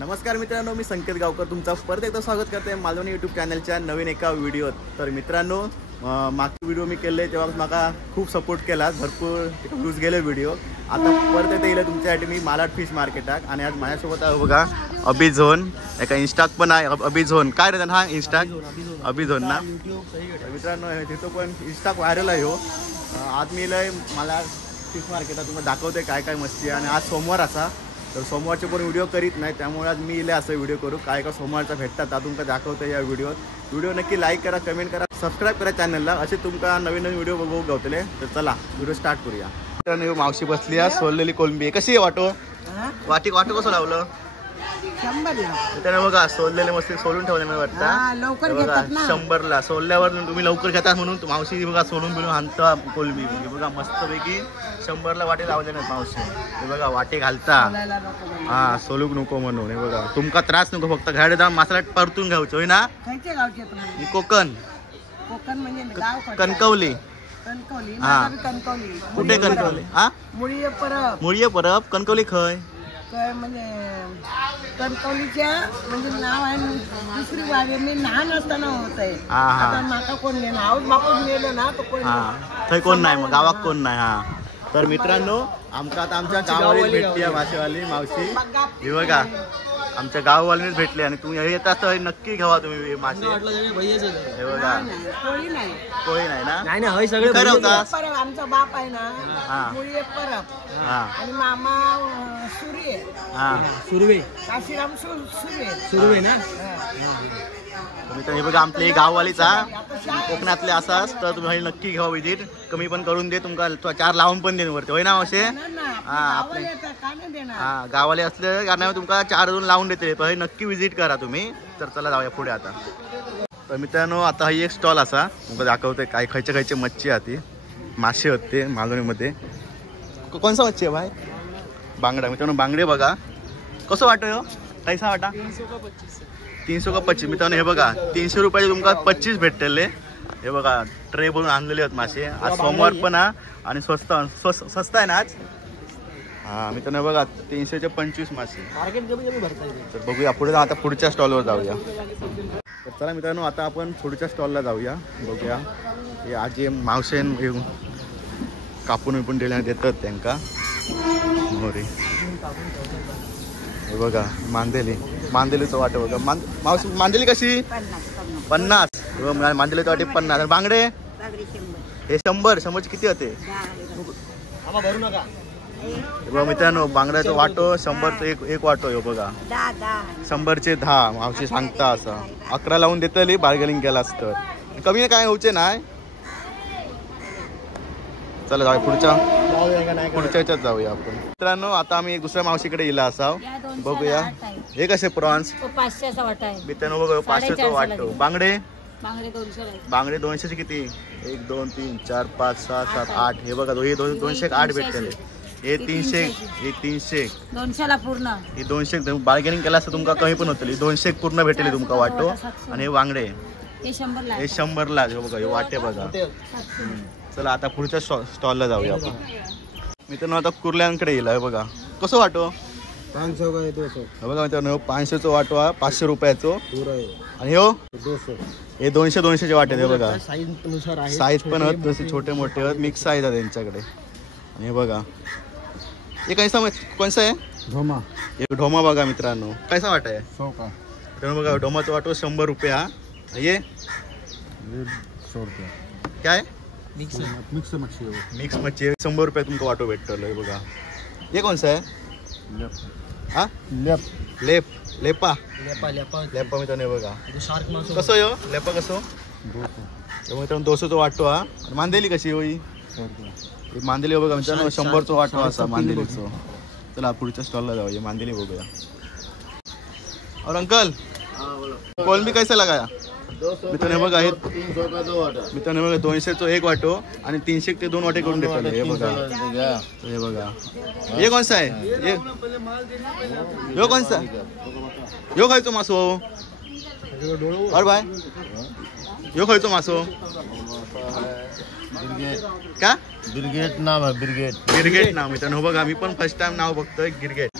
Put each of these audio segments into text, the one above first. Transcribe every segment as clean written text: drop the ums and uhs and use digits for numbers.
नमस्कार मित्रांनो, मी संकेत गावकर तुमचं परत एकदा स्वागत करते मालवणी यूट्यूब चॅनलच्या नवीन एका व्हिडिओत। तर मित्रांनो, मागची व्हिडिओ मी केले तेव्हा मला खूप सपोर्ट केला, भरपूर व्ह्यूज गेले व्हिडिओ। आता परत एकदा येईल तुमच्यासाठी मी मालाड फिश मार्केटात आणि आज माझ्यासोबत आहे बघा अभिझोन, एका इंस्टाक पण आहे अभिझोन। काय रे हा इंस्टाक अभिझोन ना मित्रांनो, तिथं पण इंस्टाक व्हायरल आहे हो। आज मी लय मला फिश मार्केटात तुम्हाला दाखवते काय काय मस्ती आहे। आणि आज सोमवार असा तर सोमवारचे पण व्हिडिओ करीत नाही, त्यामुळे आज मी इले असं व्हिडिओ करू काय का सोमवारचा भेटतात आता तुमका दाखवतो या व्हिडिओत। व्हिडिओ नक्की लाईक करा, कमेंट करा, सबस्क्राईब करा चॅनलला, असे तुमका नवीन नवीन व्हिडिओ बघू गावतले। तर चला व्हिडिओ स्टार्ट करूया। मित्रांनो, मावशी बसली आहे सोललेली कोलंबी। कशी आहे वाटो वाटो कसं लावलं? त्याने बघा सोललेले मस्त सोलून ठेवले मला वाटतं 100ला सोलल्यावर तुम्ही लवकर घेता म्हणून मावशी बघा सोलून बिलून आणता कोलंबी बघा मस्तपैकी 100ला वाटे लावले नाहीत मावशी। हे बघा वाटे घालता हा सोलूक नको म्हणून। हे बघा तुमका त्रास नको, फक्त घाडे जाऊन मसाला परतून घ्यायचो होय ना। कोकण कणकवली हा कुठे कणकवली हा मुळीये परब कणकवली खय म्हणजे कणकवलीच्या म्हणजे नाव आहे दुसरी वाडी मी लहान असताना होत आहे। आता माका कोण नाही ना आऊत बापून गेलो ना तो कोण थंय कोण नाही मग गावात कोण नाही हा। तर मित्रांनो, आमका आता आमच्या गावावाली भेटली आहे भाषेवाली मावशी। हे बघा आमच्या गाववालीनेच भेटले आणि तुम्ही येत असता नक्की घ्यावा तुम्ही मासे। हे बघा कोळी नाही ना नाही सगळे परब आमचा बाप आहे ना मुळी परब आणि मामा सुर्वे काशीराम सुर्वे ना। हे बघा आपले गाववालीचा कोकणातले असाच तर तुम्ही नक्की घ्यावा विजिट, कमी पण करून दे तुमका 4 लावून पण देईन वरती होय ना मावशे। हा गाववाले असले कारण तुमका 4 लावून देते, तर नक्की विजिट करा तुम्ही। तर चला जाऊया पुढे आता। तर मित्रांनो, आता हा एक स्टॉल असा तुमका दाखवते काय खायचे खायचे मच्छी आती मासे होते मालवणीमध्ये। कोणसा मच्छी आहे भाई? बांगडा। मित्रांनो बांगडे बघा कसं वाटतं कैसा वाटा? 300 का 25 मित्रांनो। हे बघा 300 रुपयाचे तुमका 25 भेटलेले। हे बघा ट्रे भरून आणलेले आहेत मासे। आज सोमवार पण हा आणि स्वस्त आहे ना आज हा मित्रांनो। बघा 300चे 25 मासे। तर बघूया पुढे आता पुढच्या स्टॉलवर जाऊया। तर चला मित्रांनो, आता आपण पुढच्या स्टॉलला जाऊया, बघूया हे आजी मावशेन कापून विपून देतात त्यांका मोरी। हे बघा मांदेलीचं वाट बघा मावशी। मांदेली कशी? 50 मांदेलीचं वाटे 50। बांगडे हे 100चे किती होते मित्रांनो? बांगड्याचं वाटो 100चं एक वाटो आहे बघा 100चे 10 मावशी सांगता असं 11 लावून देतली बार्गेनिंग केला असतं, कमी काय होऊचे नाही। चला जाऊया पुढच्या ह्याच्यात जाऊया आपण। मित्रांनो, आता आम्ही दुसऱ्या मावशीकडे गेला असाव, बघूया हे कसे प्रॉन्स 500चा वाटा आहे मित्रांनो। बघा 500चा वाटो। बांगडे 200चे किती? 1 2 3 4 5 6 7 8 हे बघा हे 208 भेटले। हे 300 हे 300 200ला पूर्ण हे 200 बार्गेनिंग केला असतं तुमका कमी पण होतली। 200 पूर्ण भेटले तुमका वाटो। आणि हे बांगडे हे 100ला बघा हे वाटे बघा। चला आता पुढच्या स्टॉलला जाऊया आपण। मित्रांनो, आता कुर्ल्यांकडे येईल बघा कसं वाटो 500 का 200 बघा मित्रांनो। 500चा वाटो हा 500 रुपयाचो आणि हो 200 हे 200चे वाटे ते बघा। साईज पण आहेत तसे छोटे मोठे आहेत, मिक्स साईज आहे त्यांच्याकडे। आणि हे बघा हे कैसा कोणसा आहे? ढोमा। हे ढोमा बघा मित्रांनो कैसा वाटा आहे? 100 का मित्रांनो बघा ढोमाचा वाटो 100 रुपये हा। ये 100 रुपये काय मिक्स मच्छी 100 रुपये तुमका वाटो भेटतलो बघा। हे कोणसा आहे? हा लेपा मित्रांनो बघा कसं यो लेपा कसं मित्रांनो 200चा वाटो हा। मांदेली कशी होई? मांदेली बघा मित्रांनो 100चा वाटो असा मांदेलीचं। चला पुढच्या स्टॉलला जाऊया, मांदेली बघूया। और अंकल कोलंबी कैसा लगाया? मित्रांनो बघा हे मित्रांनो बघा 200चा एक वाटो आणि 300 ते 2 वाटे करून देतात। हे बघा हे कोणसा आहे? यो कोणसा यो खायचो मासो? और भाई यो खायचो मासो का? गिरगेट नाव आहे गिरगेट नाव मित्रांनो बघा मी पण फर्स्ट टाइम नाव बघतोय गिरगेट।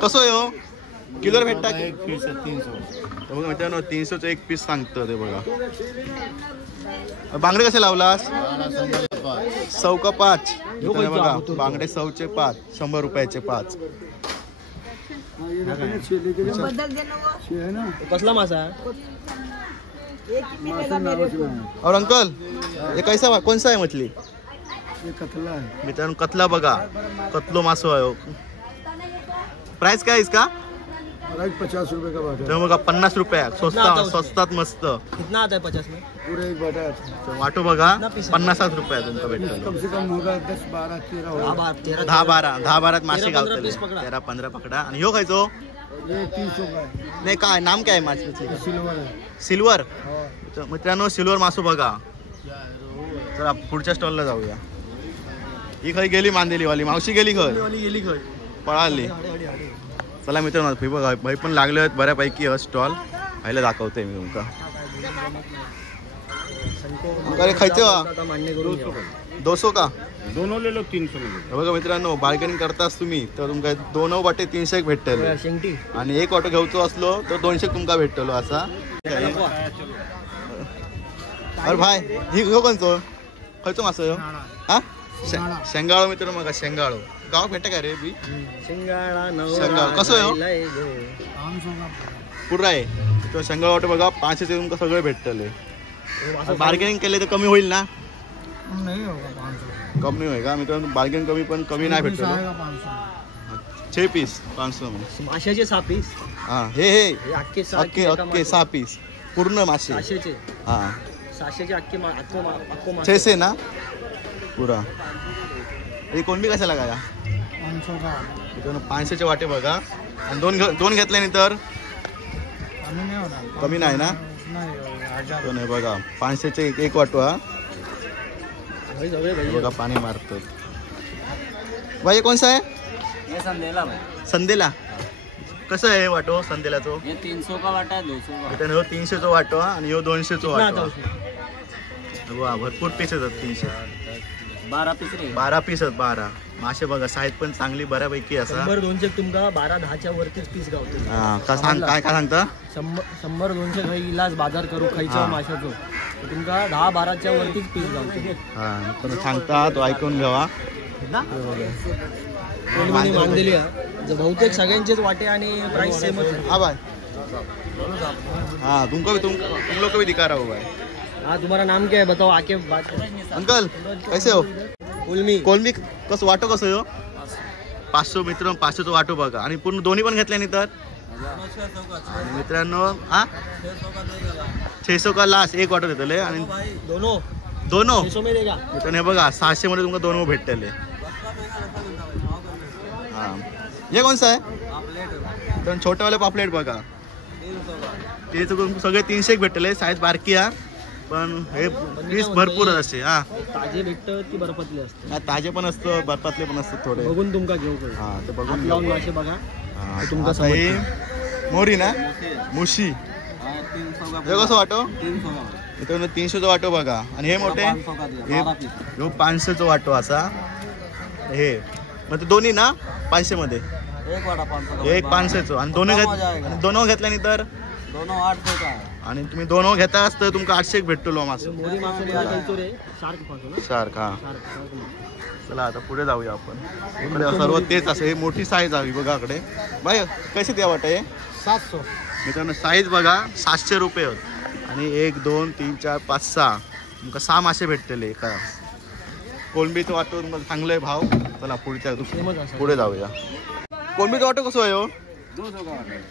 कसो यो किलोवर भेटता की? एक पीस है 300 तर बघा मित्रांनो 300चं एक पीस सांगतं ते बघा. बांगडे कसे लावलास? 100 का 5. मित्रांनो बघा बांगडे 100चे 5, 100 रुपयाचे 5. बदल दे ना वो. कसला मासा एक ही मिलेगा मेरे को. और अंकल हे कैसा कौन सा आहे मछली? ये कतला है. मित्रांनो कतला बघा, कतलो मासो आहे. प्राइस काय इसका? 50 रुपए का बाटा. तर बघा 50 रुपया स्वस्तात मस्त. कितना आता है 50 में? पूरे एक बाटा है. तर वाटो बघा 50 रुपया तुमका भेटतो. कम से कम होगा 10 12 13 होगा. 10-12 मासे 13-15 गावतले. पीस पकडा. 13-15 पकडा. आणि ह्यो खायचो? ये 300 का है. नाही काय नाम काय माछली? सिल्वर है. सिल्वर. हाँ. तर मित्रांनो सिल्वर मासो बघा. चला पुढच्या स्टॉलला जाऊया. ही खय गेली मांदेलीवाली मावशी गेली खय गेली खय पळाली. चला मित्रांनो फी बघा भाई पण लागले आहेत बऱ्यापैकी स्टॉल खायला दाखवते मी तुमका. अरे खायचे वा मान्य करून घ्या. 200 का? दोनों ले लो 300 में. हे बघा मित्रांनो बार्गेनिंग करतास तुम्ही तर तुमका 2 वाटे 300 भेटतले शेंगटी आणि 1 वाटो घेऊचो असलो तर 200 तुमका भेटतलो असा. अरे भाई ही घेऊ कोणचो खयचो मासो हा? शेंगाळो मित्रांनो बघा शेंगाळो गाव भेटते का रे बी? शेंगाळो कसं आहे हो? 500 का. पुरा आहे तो शेंगाळो वाटो बघा 500 तुमका सगळे भेटतले. बार्गेनिंग केले तर कमी होईल ना? नहीं होगा 500. कमी होईल का मित्रांनो? बार्गेन कमी पण कमी नाही भेटतो. 500. 6 पीस 500 मध्ये. माशाचे 6 पीस. हा हे अख्खे अक्के 6 पीस पूर्ण मासे. 600चे हा 600चे अख्खे अख्खो मासा. 600 ना पुरा. हे कोणबी कशाला काय 500 का. मित्रांनो 500चे वाटे बघा आणि दोन घेतल्यानंतर कमी नहीं होना. कमी नाही ना? नहीं होगा 1000. तो नाही बघा 500चे एक वाटो हा. भाई सगळे हे भाई बघा पाणी मारतो. भाई हे कोणसा आहे? ये संदेला भाई. संदेला कसं आहे वाटो संदेलाचो? ये 300 का वाटा है 200 का. मित्रांनो 300चा वाटो हा आणि ह्यो 200चा कितना आता वाटो. उसमें? वा भरपूर पीस येतात 300. 12 पीस रे. 12 पीस आहेत 12 मासे बघा साईज पण चांगली बऱ्यापैकी असा. 100-200 तुमका 12-10च्या वरतीच पीस गावते. हा का सांग काय सांगता? 100-200 काही इलाज बाजार करू हा. खायचं माशाचं तर तुमका 10-12च्या वरतीच पीस गावते. हा पण सांगता तो ऐकून घ्यावा. मानलेली आहे बहुतेक सगळ्यांचेच वाटे आणि प्राइस सेमच आहे. हा बाय हाँ तुम लोग को भी दिखा रहा हूँ भाई. हाँ तुम्हारा नाम क्या है बताओ आके बात करो. अंकल कैसे हो? उल्मी कोलमी कसं वाटो कसं हो? 500 मित्र 500चं वाटो बघा आणि पूर्ण दोन्ही पण घेतल्याने तर आणि मित्रांनो हा 600 का लास्ट एक वाटो देतले आणि दोनों दोनों 600 में देगा. मित्रांनो हे बघा 600 मध्ये तुमका दोन भेटतले. हा हे कोणसा आहे? तर छोटे वाले पापलेट बघा ते सगळे 300 भेटले. साईज बारकी हा पण हे पीस भरपूर असे. हा ताजे भेटतं ती बर्फातली असते. हा, ताजे पण असतं बर्फातले पण असतात थोडे. बघून तुमका घेऊ पाहिजे. हा ते हात बघून लावून मासे बघा. हा, तुमका आता ही मोरी ना मुशी हे कसं वाटो? मित्रांनो 300चं वाटो बघा आणि हे मोठे हे 500चं वाटो असा. हे मग ते दोन्ही ना 500 मध्ये एक 500चं आणि दोन घेतल्यानंतर आणि तुम्ही दोन घेता असतं तुमका 800 भेटतो मासे. मोरी मासे खायचो रे. शार्क पाहतो ना. शार्क हा. शार्क चला आता पुढे जाऊया आपण. इकडे सर्व तेच असे मोठी साईज हवी बघा इकडे. बाय कसे द्या वाटत हे? 700. मित्रांनो साईज बघा 700 रुपये होत आणि 1 2 3 4 5 6 तुमका 6 मासे भेटतले एका. कोलंबीचं वाटो तुम्हाला चांगलं भाव. चला पुढे जाऊया. कोलंबीचं वाटो कसं आहे हो?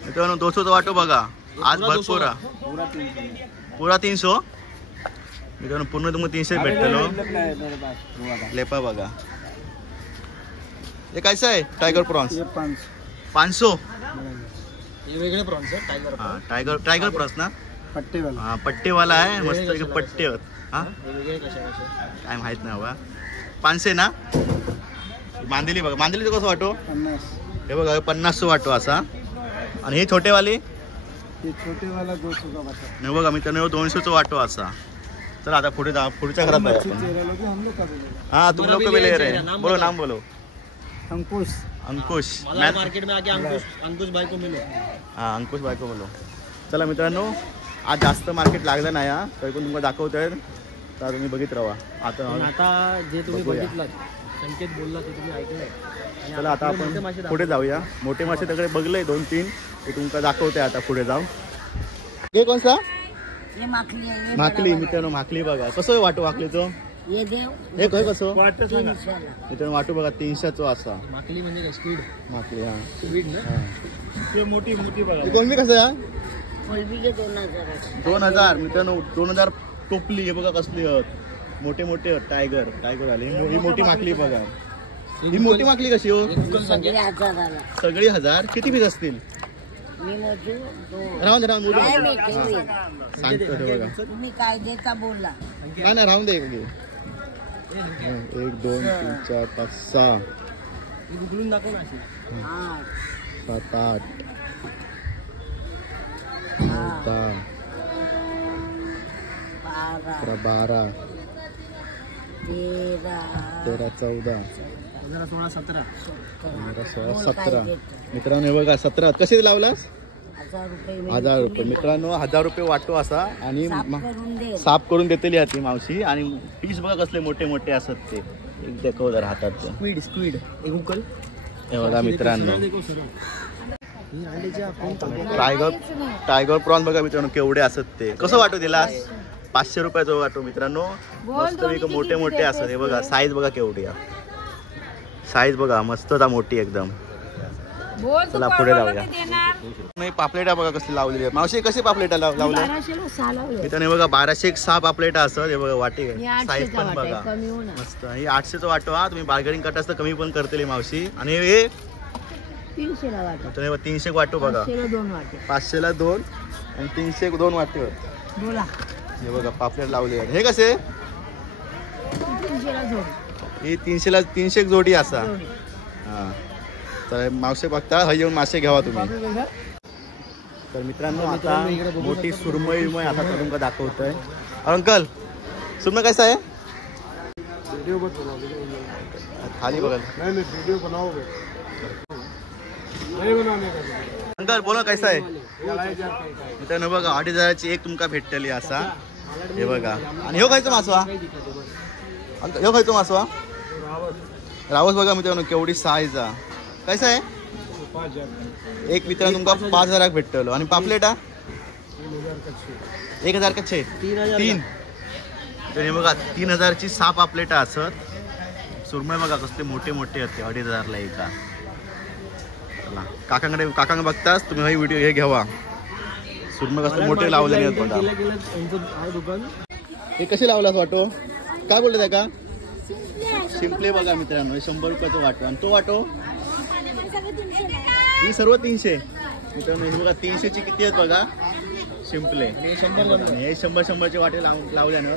मित्रांनो 200चं वाटो बघा आज भरपूर पुरा 300. मित्रांनो पूर्ण तुम्हाला 300 भेटतलो. लेपा बघा हे कायचं आहे? टायगर प्रॉन्स ये 500. हे वेगळे प्रॉन्स आहे टायगर. हा टायगर प्रॉन्स ना. पट्टे वाला. हा पट्टेवाला आहे मस्त पट्टे होत. हा हे वेगळे कशा काय माहित नाही बाबा. 500 ना. मांदेली बघा मांदेलीचं कसं वाटो? 50. हे बघा 50 वाटो असा आणि हे छोटेवाले ये छोटे वाला 200 का बाटा. नाही बघा मित्रांनो 200चं वाटो असा. चला आता पुढे जा पुढच्या घरात जाऊया आपण. चेहरा लोगे हम लोग का बोलेगा. हाँ तुम लोग को भी ले रहे हैं. बोलो नाम बोलो. अंकुश. अंकुश मला मार्केट में आके अंकुश भाई को मिलो. हा अंकुश बायको बोलो. चला मित्रांनो आज जास्त मार्केट लागलं नाही हा तरी पण तुम्हाला दाखवतोय तर तुम्ही बघित राहा. पण आता जे तुम्ही बघूया. बघितलं संकेत बोलला ते तुम्ही ऐकलंय. आणि चला आता मोठे मासे आपण पुढे जाऊया. मोठे मासे तिकडे बघले 2-3 ते तुमका दाखवते आता पुढे जाऊ. हे कोणसा हे माखली आहे, हे माकली बरोबर मित्रांनो माकली बघा कसं वाटू माकलीचो आहे. हे देव हे काय कसं 300ला. मित्रांनो वाटू बघा 300 असा माकली म्हणजे काय स्पीड माकली हा स्पीड ना. हा. ते मोठी मोठी बघा. हे कोणती कसं या कोलबी घे 2000. 2000 मित्रांनो 2000 टोपली हे बघा कसली आहेत मोठे मोठे आहेत. टायगर आले ही मोठी माकली बघा. ही मोठी माकली कशी हो सगळे 1000ला. सगळी 1000 किती पीस असतील मी मोजू 2. राहून दे राहून काय मी दे ठेवीन. सांगतो ते बघा तुम्ही काय देता बोला. नाही राहून दे घे 1 2 3 4 5 6 उघडून दाखव ना अशी. 8 7 8 10 12 12 13 13 14 16 17 15 16 17 मित्रांनो हे बघा 17 कसे लावलास 1000 रुपये मी 1000 रुपये मित्रांनो 1000 रुपये वाटतो असा आणि साफ करून दे. साफ करून देतेली ती मावशी आणि पीस बघा कसले मोठे मोठे असतात ते एक देखो जर हातात स्पीड एक उकल. हे बघा मित्रांनो ही अंड्याच्या कोण टायगर प्रॉन बघा मित्रांनो केवढे असतात ते कसं वाटू दिलास 500 रुपयाचं वाटू मित्रांनो मस्त मोठे मोठे असतात. हे बघा साईज बघा केवढी साईज बघा मस्त मोठी एकदम. चला पुढे जाऊया. नाही पापलेटा बघा कसली लावलेली आहे मावशी कशी पापलेटा लावल्या 1200ला 6 लावले. मित्रांनो हे बघा 1206 पापलेटा असतात. हे बघा वाटी हे साईज 800चा पण वाटा आहे, बघा कमी होणार. मस्त. ही 800चा वाटो हा तुम्ही बार्गेनिंग करता असता कमी पण करतेली मावशी. आणि हे 300ला वाटा. 300 वाटो बघा 500ला 2 वाटे. 500ला 2 आणि 300 2 वाटे. बोला. हे बघा पापलेट लावले हे कसे 300ला जोड. ही 300ला 300 एक जोडी असा. जोडी. हा तर मावशे बघता हा येऊन मासे घ्यावा तुम्ही. तर मित्रांनो आता मोठी सुरमई आता तुमका दाखवतोय. अंकल सुरमई कैसा आहे वीडियो मत बनाओ. खाली बघा नहीं वीडियो बनाओगे नहीं बनाने का. अंकल बोला कैसा आहे 2000 का. मित्रांनो बघा 2,500ची एक तुमका भेटतली असा. हे बघा आणि ह्यो खायचं मासवा अंकल ह्यो खायचं मासवा रावस बघा मित्रांनो केवढी साईज आहे. कैसा आहे 5000 एक मित्रांनो तुमका 5000 भेटतलो. आणि पापलेटा 1000 का 6 3 तर हे बघा 3000ची 6 पापलेटा असत. सुरमई बघा कसले मोठे मोठे होते 2,500ला एका. चला काकांकडे बघताच तुम्ही हा व्हिडिओ हे घ्यावा. सुरमई कसले मोठे लावलेले आहेत बघा. दुकान हे कसे लावलास वाटो काय बोलले त्या का शिंपले बघा मित्रांनो 100 रुपयाचा वाटो. आणि तो वाटो ही सर्व 300 मित्रांनो. हे बघा 300ची किती आहेत बघा शिंपले. हे 100-100चे वाटे लावल्यानं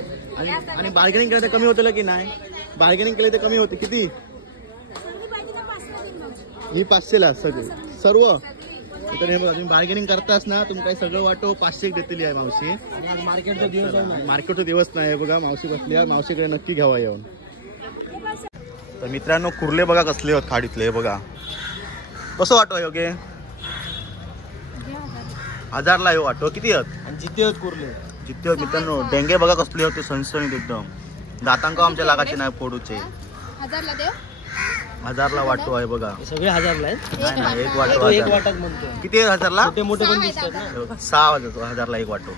आणि बार्गेनिंग केलं तर कमी होतं की नाही. बार्गेनिंग केलं तर कमी होते किती ही 500ला सर्व. तर हे बघा तुम्ही बार्गेनिंग करताच ना तुम्ही सगळं वाटो 500 देतली आहे मावशी. मार्केटचा दिवस नाही बघा मावशी बसली आहे. मावशीकडे नक्की घ्यावा येऊन. तर मित्रांनो कुर्ले बघा कसले होत खाडीतले. हे बघा कसं वाटो योगे 1000ला हे वाटो किती आहेत जिथे होत कुर्ले जिथे होत मित्रांनो. डेंगे बघा कसले होते सणसणीत एकदम. दातांक आमच्या लागाचे नाही फोडूचे. 1000ला वाटो आहे बघा. सगळे 1000ला आहेत. नाही नाही एक वाटो तो एक 1000. वाटाच म्हणतो. किती आहे 1000ला मोठे मोठे पण दिसतात ना. 6 वाजतो 1000ला एक वाटो.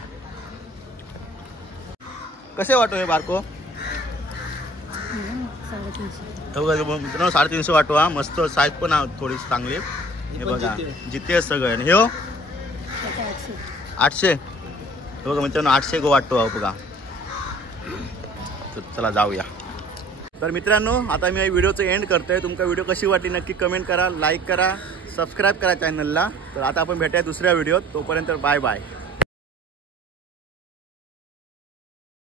कसे वाटो हे बारको मित्रांनो 350 वाटो हा मस्त साईज पण थोडी चांगली. हे बघा जिथे सगळं आणि हे 800 हे बघा मित्रांनो 800 गो वाटो बघा. चला जाऊया. तर मित्रांनो आता मी व्हिडिओचं एंड करतोय. तुमका व्हिडिओ कशी वाटली नक्की कमेंट करा, लाईक करा, सबस्क्राईब करा चॅनलला. तर आता आपण भेटूया दुसऱ्या व्हिडिओत. तोपर्यंत बाय बाय.